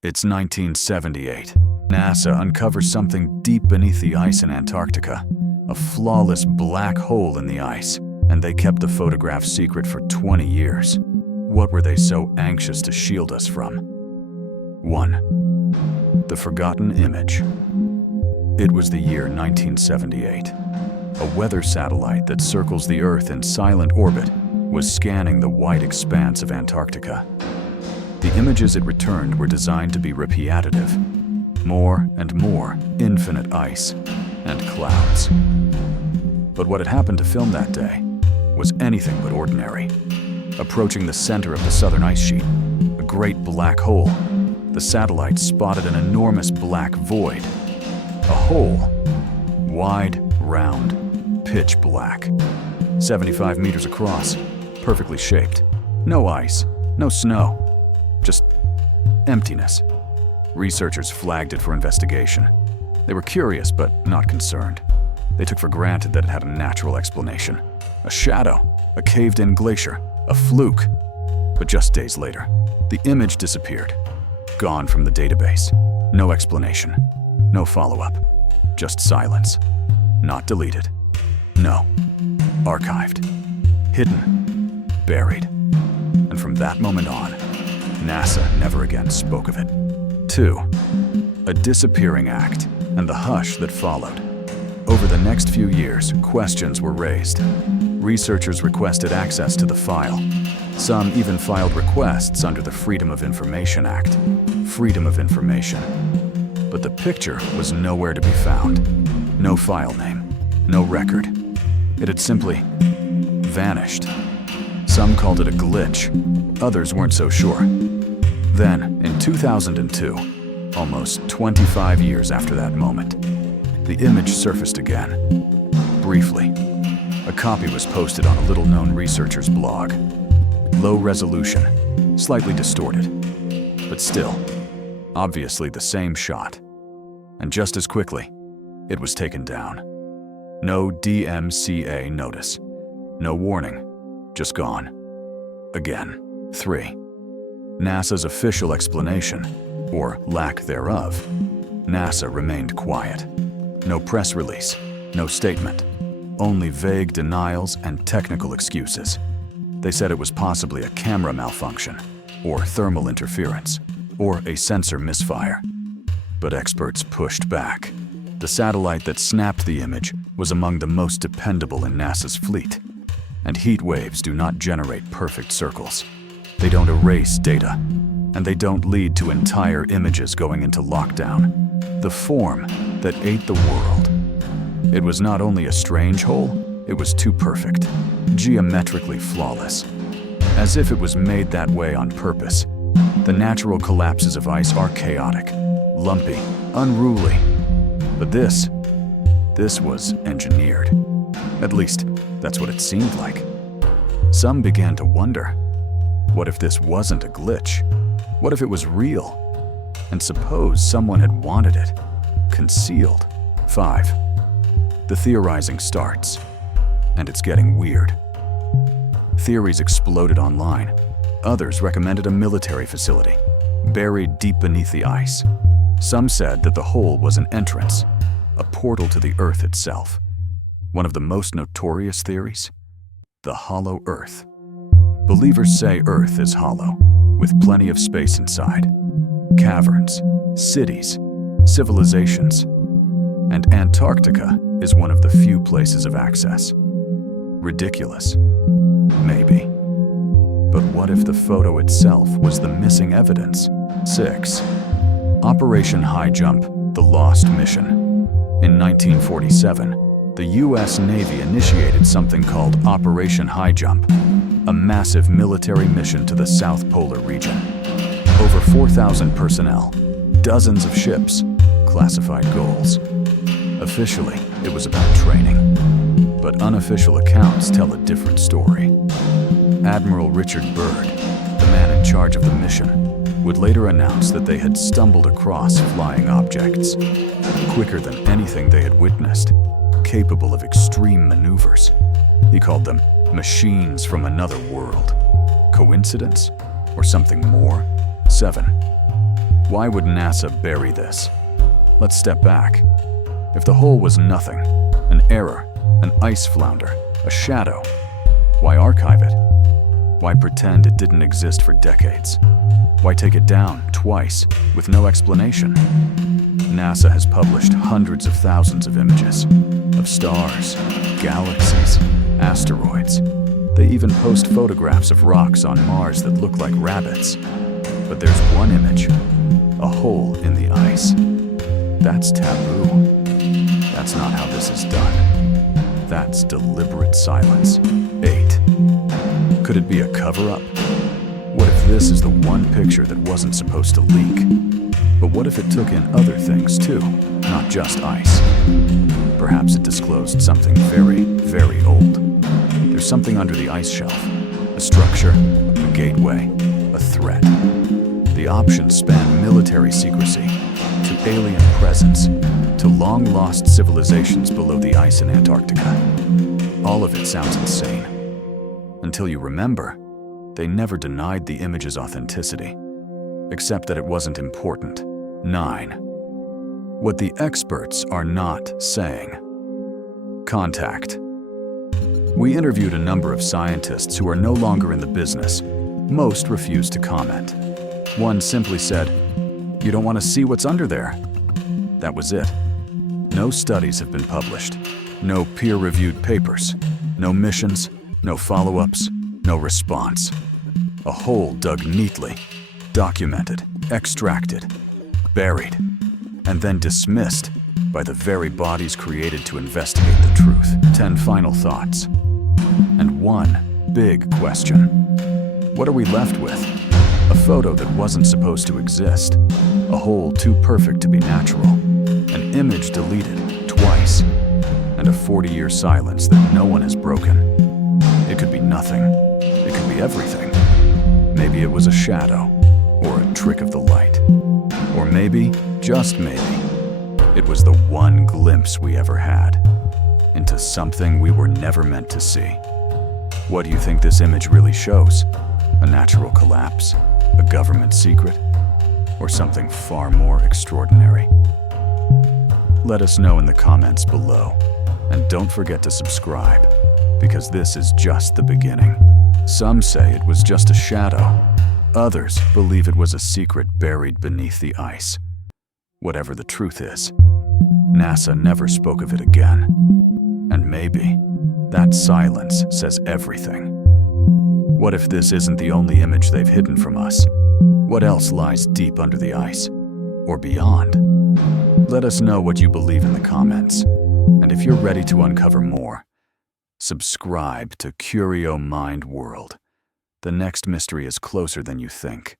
It's 1978. NASA uncovers something deep beneath the ice in Antarctica, a flawless black hole in the ice, and they kept the photograph secret for 20 years. What were they so anxious to shield us from? 1. The forgotten image. It was the year 1978. A weather satellite that circles the Earth in silent orbit was scanning the wide expanse of Antarctica. The images it returned were designed to be repetitive. More and more infinite ice and clouds. But what had happened to film that day was anything but ordinary. Approaching the center of the southern ice sheet, a great black hole, the satellite spotted an enormous black void. A hole, wide, round, pitch black, 75 meters across, perfectly shaped. No ice, no snow, just emptiness. Researchers flagged it for investigation. They were curious but not concerned. They took for granted that it had a natural explanation. A shadow, a caved-in glacier, a fluke. But just days later, the image disappeared. Gone from the database. No explanation. No follow-up. Just silence. Not deleted. No. Archived. Hidden. Buried. And from that moment on, NASA never again spoke of it. 2. A disappearing act and the hush that followed. Over the next few years, questions were raised. Researchers requested access to the file. Some even filed requests under the Freedom of Information Act. Freedom of information. But the picture was nowhere to be found. No file name. No record. It had simply vanished. Some called it a glitch. Others weren't so sure. Then, in 2002, almost 25 years after that moment, the image surfaced again. Briefly, a copy was posted on a little-known researcher's blog. Low resolution, slightly distorted, but still, obviously the same shot. And just as quickly, it was taken down. No DMCA notice. No warning. Just gone. Again. 3. NASA's official explanation, or lack thereof. NASA remained quiet. No press release, no statement, only vague denials and technical excuses. They said it was possibly a camera malfunction, or thermal interference, or a sensor misfire. But experts pushed back. The satellite that snapped the image was among the most dependable in NASA's fleet. And heat waves do not generate perfect circles. They don't erase data, and they don't lead to entire images going into lockdown. The form that ate the world. It was not only a strange hole, it was too perfect, geometrically flawless. As if it was made that way on purpose. The natural collapses of ice are chaotic, lumpy, unruly. But this was engineered. At least, that's what it seemed like. Some began to wonder, what if this wasn't a glitch? What if it was real? And suppose someone had wanted it, concealed. 5. The theorizing starts, and it's getting weird. Theories exploded online. Others recommended a military facility, buried deep beneath the ice. Some said that the hole was an entrance, a portal to the Earth itself. One of the most notorious theories? The hollow Earth. Believers say Earth is hollow, with plenty of space inside. Caverns, cities, civilizations. And Antarctica is one of the few places of access. Ridiculous? Maybe. But what if the photo itself was the missing evidence? 6. Operation High Jump, the lost mission. In 1947, the U.S. Navy initiated something called Operation High Jump, a massive military mission to the South Polar region. Over 4,000 personnel, dozens of ships, classified goals. Officially, it was about training, but unofficial accounts tell a different story. Admiral Richard Byrd, the man in charge of the mission, would later announce that they had stumbled across flying objects, quicker than anything they had witnessed, capable of extreme maneuvers. He called them machines from another world. Coincidence? Or something more? 7. Why would NASA bury this? Let's step back. If the hole was nothing, an error, an ice flounder, a shadow, why archive it? Why pretend it didn't exist for decades? Why take it down twice with no explanation? NASA has published hundreds of thousands of images of stars, galaxies, asteroids. They even post photographs of rocks on Mars that look like rabbits. But there's one image, a hole in the ice. That's taboo. That's not how this is done. That's deliberate silence. 8. Could it be a cover-up? What if this is the one picture that wasn't supposed to leak? But what if it took in other things too, not just ice? Perhaps it disclosed something very, very old. There's something under the ice shelf. A structure, a gateway, a threat. The options span military secrecy, to alien presence, to long-lost civilizations below the ice in Antarctica. All of it sounds insane. Until you remember, they never denied the image's authenticity, except that it wasn't important. 9. What the experts are not saying. Contact. We interviewed a number of scientists who are no longer in the business. Most refused to comment. One simply said, "You don't want to see what's under there." That was it. No studies have been published. No peer-reviewed papers. No missions. No follow-ups. No response. A hole dug neatly, documented, extracted, buried, and then dismissed by the very bodies created to investigate the truth. 10 final thoughts. And one big question. What are we left with? A photo that wasn't supposed to exist. A hole too perfect to be natural. An image deleted twice. And a 40-year silence that no one has broken. It could be nothing. It could be everything. Maybe it was a shadow, or a trick of the light. Or maybe, just maybe, it was the one glimpse we ever had into something we were never meant to see. What do you think this image really shows? A natural collapse? A government secret? Or something far more extraordinary? Let us know in the comments below. And don't forget to subscribe, because this is just the beginning. Some say it was just a shadow. Others believe it was a secret buried beneath the ice. Whatever the truth is, NASA never spoke of it again. And maybe that silence says everything. What if this isn't the only image they've hidden from us? What else lies deep under the ice? Or beyond? Let us know what you believe in the comments. And if you're ready to uncover more, subscribe to Curio Mind World. The next mystery is closer than you think.